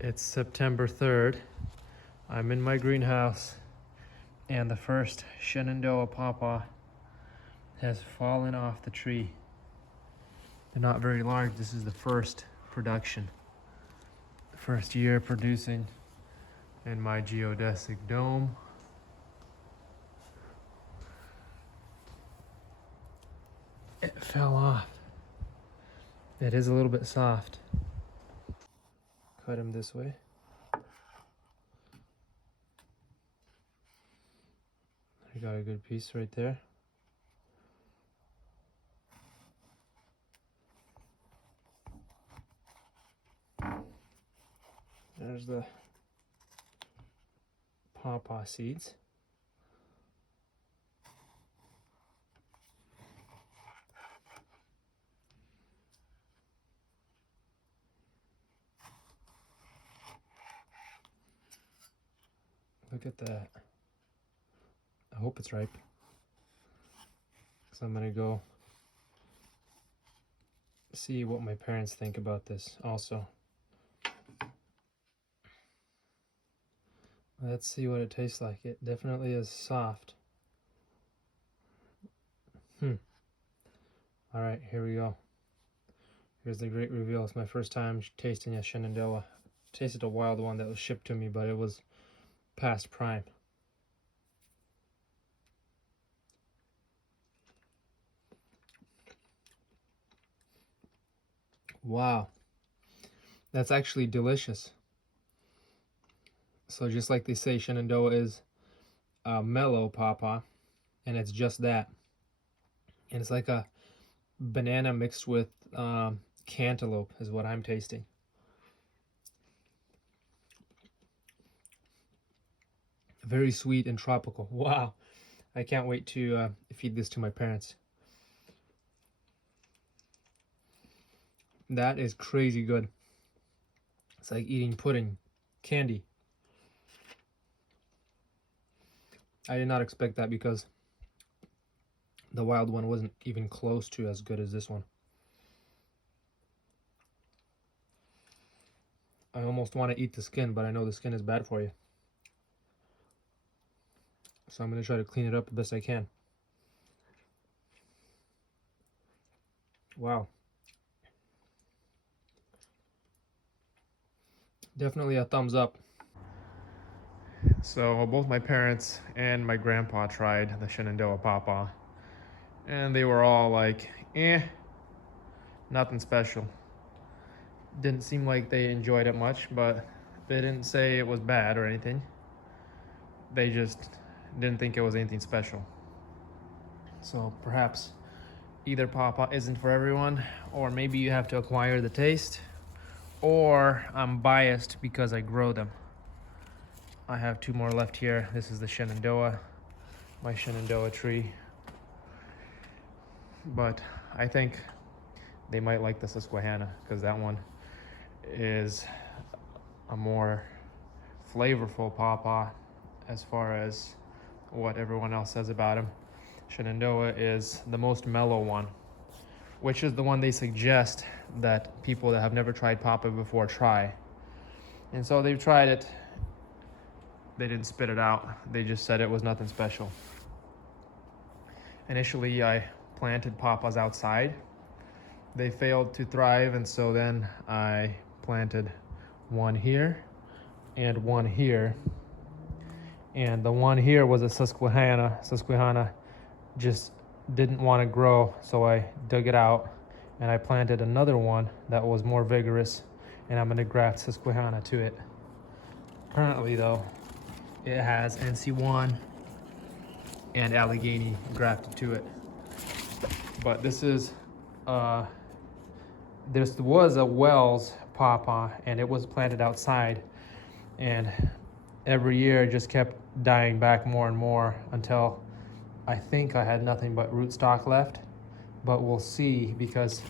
It's September 3rd. I'm in my greenhouse and the first Shenandoah Pawpaw has fallen off the tree. They're not very large. This is the first production. First year producing in my geodesic dome. It fell off. It is a little bit soft. Cut him this way. I got a good piece right there. There's the pawpaw seeds. Look at that. I hope it's ripe. So I'm gonna go see what my parents think about this also. Let's see what it tastes like. It definitely is soft. All right, here we go. Here's the great reveal. It's my first time tasting a Shenandoah. Tasted a wild one that was shipped to me, but it was past prime. Wow, that's actually delicious. So just like they say, Shenandoah is a mellow pawpaw, and it's just that. And it's like a banana mixed with cantaloupe is what I'm tasting. Very sweet and tropical. Wow, I can't wait to feed this to my parents. That is crazy good. It's like eating pudding, candy. I did not expect that because the wild one wasn't even close to as good as this one. I almost want to eat the skin, but I know the skin is bad for you. So I'm going to try to clean it up the best I can. Wow. Definitely a thumbs up. So both my parents and my grandpa tried the Shenandoah Pawpaw, and they were all like, nothing special. Didn't seem like they enjoyed it much, but they didn't say it was bad or anything. They just didn't think it was anything special. So perhaps either pawpaw isn't for everyone, or maybe you have to acquire the taste, or I'm biased because I grow them. I have two more left here. This is the Shenandoah, my Shenandoah tree. But I think they might like the Susquehanna because that one is a more flavorful pawpaw as far as what everyone else says about him. Shenandoah is the most mellow one, which is the one they suggest that people that have never tried pawpaw before try. And so they've tried it. They didn't spit it out. They just said it was nothing special. Initially, I planted pawpaws outside. They failed to thrive, and so then I planted one here and one here. And the one here was a Susquehanna. Susquehanna just didn't want to grow, so I dug it out and I planted another one that was more vigorous, and I'm going to graft Susquehanna to it. Currently, though, it has NC1 and Allegheny grafted to it. But this is this was a Wells pawpaw, and it was planted outside, and every year it just kept dying back more and more until I think I had nothing but rootstock left. But we'll see, because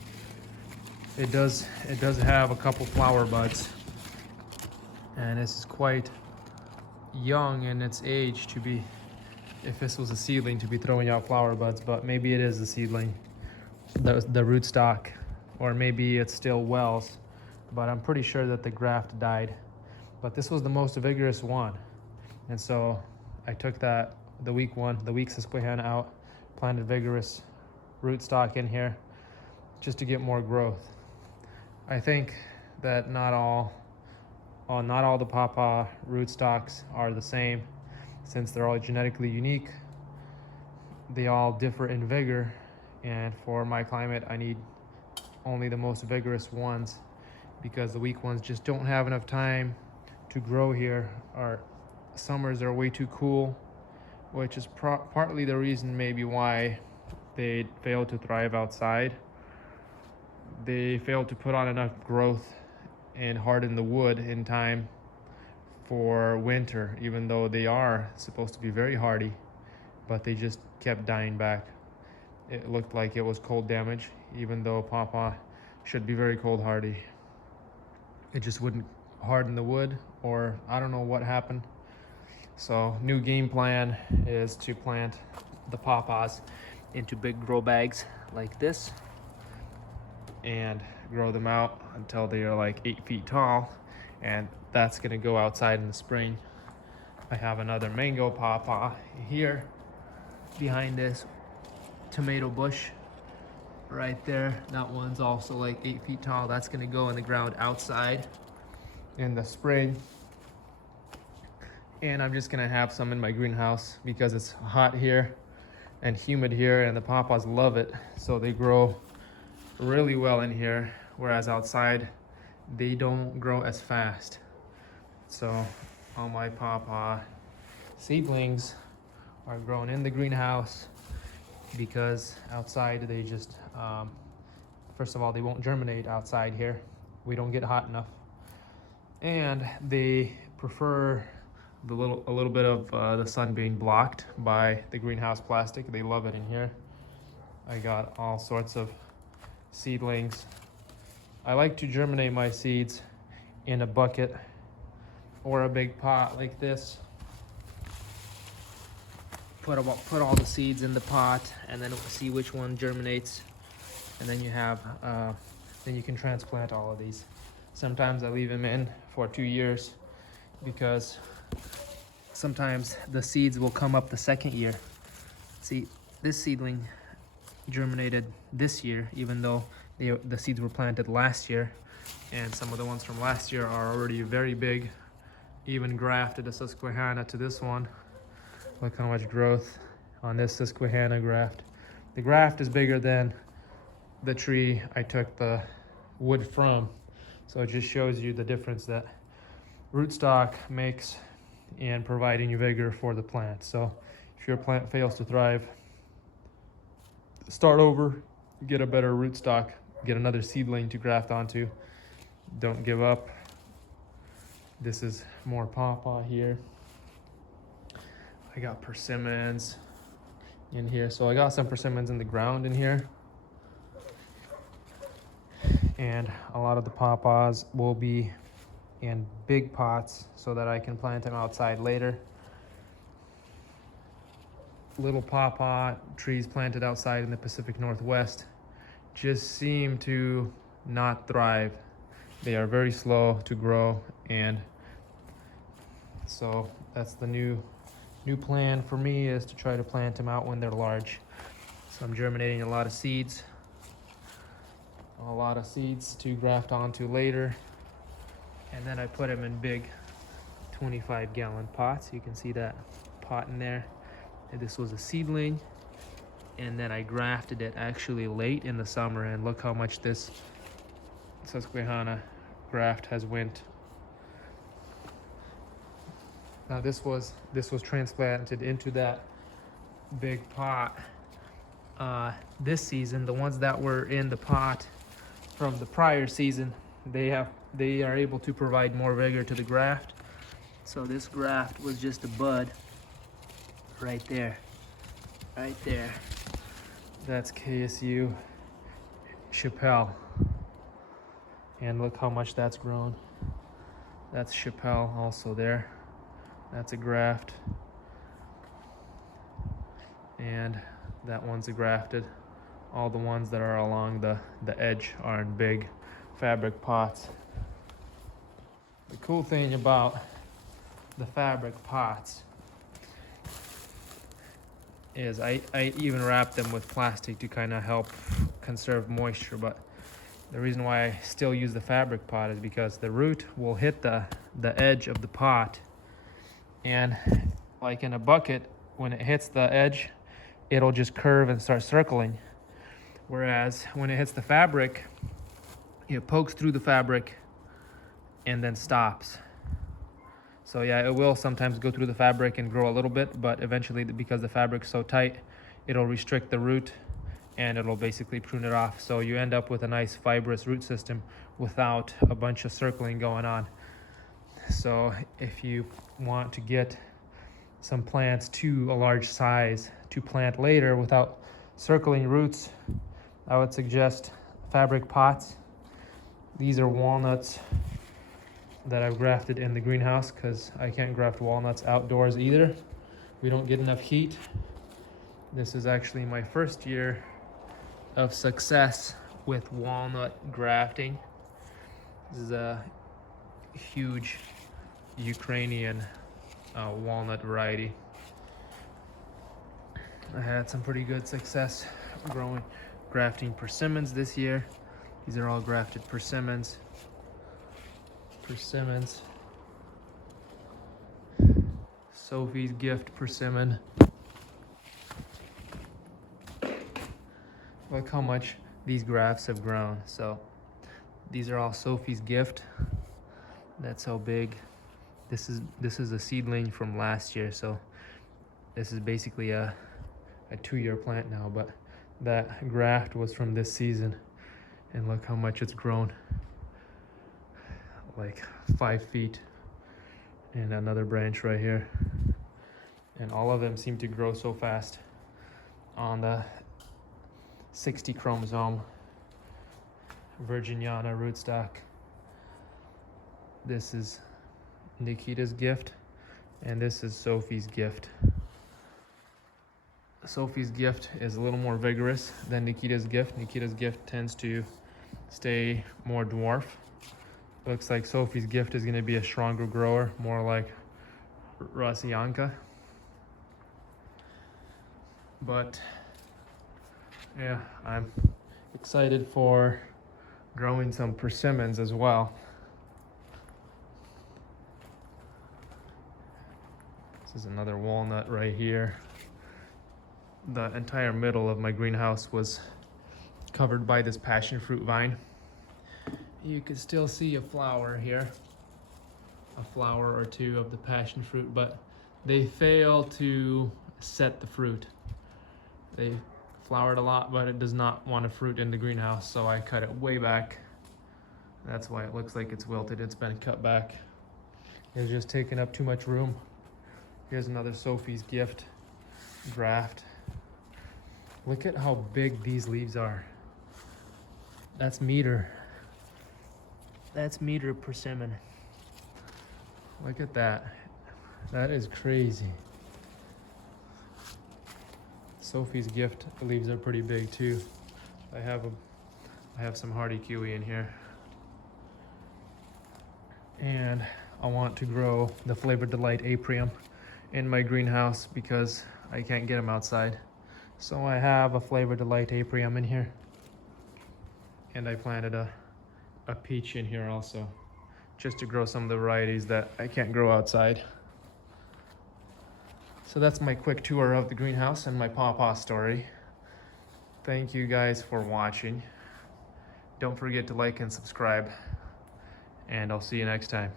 it does have a couple flower buds, and this is quite young in its age to be, if this was a seedling, to be throwing out flower buds. But maybe it is the seedling, the rootstock, or maybe it's still Wells, but I'm pretty sure that the graft died. but this was the most vigorous one. And so I took the weak Susquehanna out, planted vigorous rootstock in here just to get more growth. I think that not all the pawpaw rootstocks are the same, since they're all genetically unique. They all differ in vigor, and for my climate I need only the most vigorous ones, because the weak ones just don't have enough time to grow here. Our summers are way too cool, which is partly the reason maybe why they fail to thrive outside. They fail to put on enough growth and harden the wood in time for winter, even though they are supposed to be very hardy, but they just kept dying back. It looked like it was cold damage, even though pawpaw should be very cold hardy. It just wouldn't harden the wood, or I don't know what happened. So new game plan is to plant the pawpaws into big grow bags like this and grow them out until they are like 8 feet tall, and that's gonna go outside in the spring. I have another mango pawpaw here behind this tomato bush right there. That one's also like 8 feet tall. That's gonna go in the ground outside in the spring. And I'm just gonna have some in my greenhouse because it's hot here and humid here, and the pawpaws love it. So they grow really well in here, whereas outside they don't grow as fast. So all my pawpaw seedlings are grown in the greenhouse, because outside they just, first of all, they won't germinate outside here. We don't get hot enough. And they prefer a little bit of the sun being blocked by the greenhouse plastic. They love it in here. I got all sorts of seedlings. I like to germinate my seeds in a bucket or a big pot like this. Put all the seeds in the pot and then see which one germinates, and then you can transplant all of these. Sometimes I leave them in for 2 years, because sometimes the seeds will come up the second year. See, this seedling germinated this year, even though the seeds were planted last year, and some of the ones from last year are already very big. Even grafted a Susquehanna to this one. Look how much growth on this Susquehanna graft. The graft is bigger than the tree I took the wood from. So it just shows you the difference that rootstock makes in providing you vigor for the plant. So if your plant fails to thrive, start over, get a better rootstock, get another seedling to graft onto. Don't give up. This is more pawpaw here. I got persimmons in here. So I got some persimmons in the ground in here. And a lot of the pawpaws will be in big pots so that I can plant them outside later. Little pawpaw trees planted outside in the Pacific Northwest just seem to not thrive. They are very slow to grow, and so that's the new plan for me, is to try to plant them out when they're large. So I'm germinating a lot of seeds to graft onto later, and then I put them in big 25-gallon pots. You can see that pot in there. And this was a seedling, and then I grafted it actually late in the summer, and look how much this Susquehanna graft has went. Now this was transplanted into that big pot this season. The ones that were in the pot from the prior season, they are able to provide more vigor to the graft. So this graft was just a bud right there. That's KSU Chappelle. And look how much that's grown. That's Chappelle also there. That's a graft. And that one's a grafted. All the ones that are along the edge are in big fabric pots. The cool thing about the fabric pots is I even wrap them with plastic to kind of help conserve moisture, but the reason why I still use the fabric pot is because the root will hit the edge of the pot, and like in a bucket, when it hits the edge, it'll just curve and start circling. Whereas when it hits the fabric, it pokes through the fabric and then stops. So yeah, it will sometimes go through the fabric and grow a little bit, but eventually, because the fabric's so tight, it'll restrict the root and it'll basically prune it off. So you end up with a nice fibrous root system without a bunch of circling going on. So if you want to get some plants to a large size to plant later without circling roots, I would suggest fabric pots. These are walnuts that I've grafted in the greenhouse because I can't graft walnuts outdoors either. We don't get enough heat. This is actually my first year of success with walnut grafting. This is a huge Ukrainian walnut variety. I had some pretty good success grafting persimmons this year. These are all grafted persimmons. Sophie's Gift persimmon. Look how much these grafts have grown. So these are all Sophie's Gift. That's how big. This is a seedling from last year, so this is basically a 2-year plant now, but that graft was from this season, and look how much it's grown. Like 5 feet. And another branch right here. And all of them seem to grow so fast on the 60 chromosome Virginiana rootstock. This is Nikita's Gift, and this is Sophie's Gift. Sophie's Gift is a little more vigorous than Nikita's Gift. Nikita's Gift tends to stay more dwarf. Looks like Sophie's Gift is going to be a stronger grower, more like Rossianka. But yeah, I'm excited for growing some persimmons as well. This is another walnut right here. The entire middle of my greenhouse was covered by this passion fruit vine. You can still see a flower here, a flower or two of the passion fruit, but they fail to set the fruit. They flowered a lot, but it does not want to fruit in the greenhouse, so I cut it way back. That's why it looks like it's wilted. It's been cut back. It's just taking up too much room. Here's another Sophie's Gift graft. Look at how big these leaves are. That's meter. That's meter persimmon. Look at that. That is crazy. Sophie's Gift leaves are pretty big too. I have some hardy kiwi in here. And I want to grow the Flavor Delight Aprium in my greenhouse because I can't get them outside. So I have a Flavor Delight Aprium in here. And I planted a peach in here also, just to grow some of the varieties that I can't grow outside. So that's my quick tour of the greenhouse and my pawpaw story. Thank you guys for watching. Don't forget to like and subscribe, and I'll see you next time.